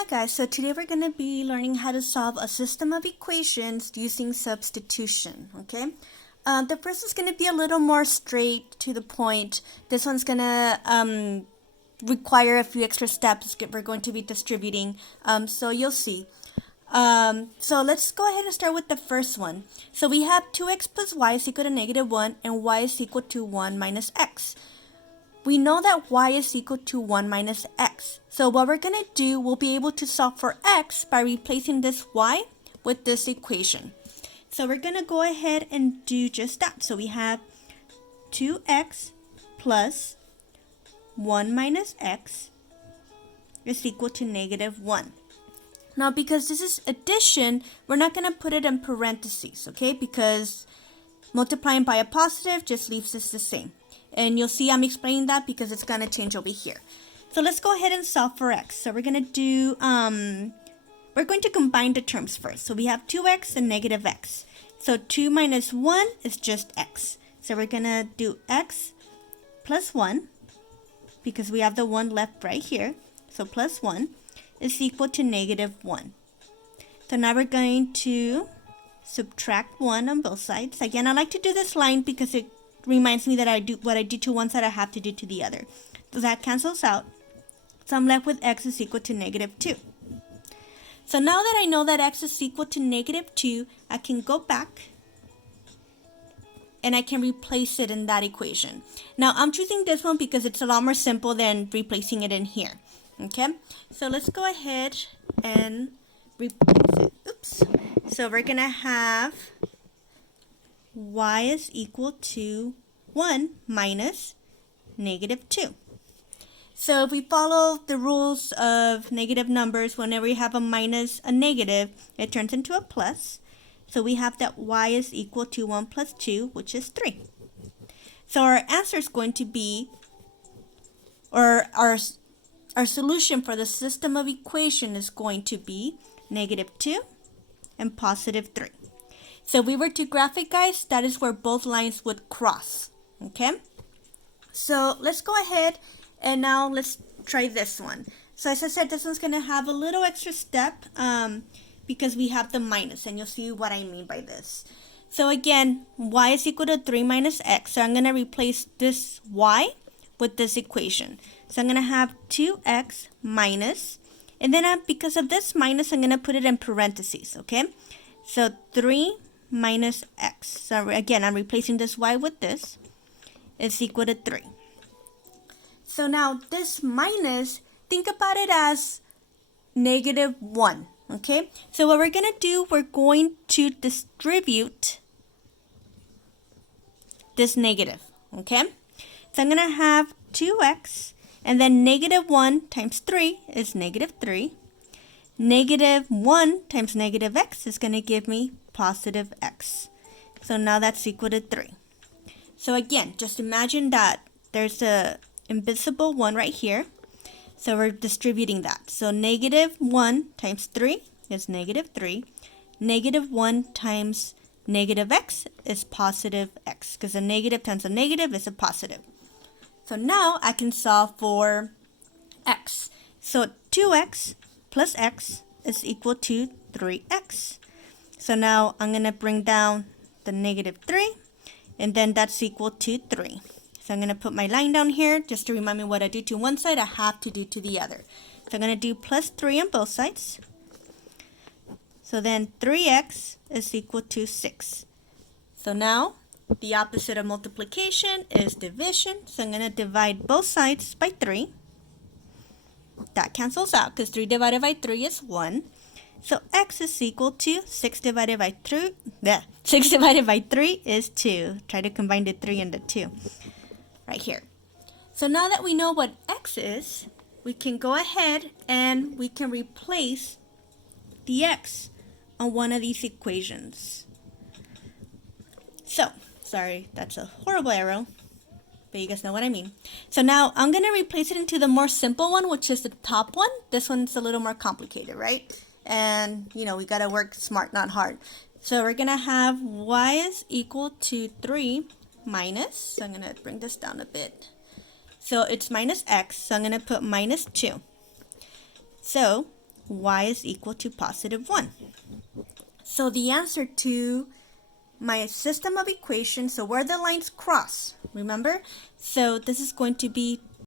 Hi guys, so today we're going to be learning how to solve a system of equations using substitution, okay? The first is going to be a little more straight to the point. This one's going to require a few extra steps. We're going to be distributing, so you'll see. So let's go ahead and start with the first one. So we have 2x plus y is equal to -1 and y is equal to 1 minus x. We know that y is equal to 1 minus x. So what we're going to do, we'll be able to solve for x by replacing this y with this equation. So we're going to go ahead and do just that. So we have 2x plus 1 minus x is equal to -1. Now, because this is addition, we're not going to put it in parentheses, okay? Because multiplying by a positive just leaves this the same. And you'll see I'm explaining that because it's going to change over here. So let's go ahead and solve for x. So we're going to do, we're going to combine the terms first. So we have 2x and -x. So 2 minus 1 is just x. So we're going to do x plus 1 because we have the 1 left right here. So plus 1 is equal to -1. So now we're going to subtract 1 on both sides. Again, I like to do this line because it reminds me that I do what I do to one side, I have to do to the other. So that cancels out. So I'm left with x is equal to -2. So now that I know that x is equal to -2, I can go back and I can replace it in that equation. Now I'm choosing this one because it's a lot more simple than replacing it in here. Okay, so let's go ahead and replace it. Oops. So we're gonna have y is equal to 1 minus -2. So if we follow the rules of negative numbers, whenever you have a minus, a negative, it turns into a plus. So we have that y is equal to 1 plus 2, which is 3. So our answer is going to be, or our solution for the system of equation is going to be -2 and +3. So if we were to graph it, guys, that is where both lines would cross, okay? So let's go ahead and now let's try this one. So as I said, this one's going to have a little extra step because we have the minus, and you'll see what I mean by this. So again, y is equal to 3 minus x. So I'm going to replace this y with this equation. So I'm going to have 2x minus, and then because of this minus, I'm going to put it in parentheses, okay? So 3 minus x. So again, I'm replacing this y with this. It's equal to 3. So now this minus, think about it as -1, okay? So what we're going to do, we're going to distribute this negative, okay? So I'm going to have 2x, and then -1 times 3 is -3. -1 times -x is going to give me +x. So now that's equal to 3. So again, just imagine that there's a invisible 1 right here. So we're distributing that. So -1 times 3 is -3. -1 times -x is +x, because a negative times a negative is a positive. So now I can solve for x. So 2x plus x is equal to 3x. So now I'm going to bring down the -3, and then that's equal to 3. So I'm going to put my line down here just to remind me what I do to one side, I have to do to the other. So I'm going to do plus 3 on both sides. So then 3x is equal to 6. So now the opposite of multiplication is division. So I'm going to divide both sides by 3. That cancels out because 3 divided by 3 is 1. So x is equal to 6 divided by 3. 6 divided by 3 is 2. Try to combine the 3 and the 2 right here. So now that we know what x is, we can go ahead and we can replace the x on one of these equations. So, sorry, that's a horrible arrow, but you guys know what I mean. So now I'm going to replace it into the more simple one, which is the top one. This one's a little more complicated, right? And, you know, we got to work smart, not hard. So we're going to have y is equal to 3 minus, so I'm going to bring this down a bit. So it's minus x, so I'm going to put -2. So y is equal to positive 1. So the answer to my system of equations, so where the lines cross, remember? So this is going to be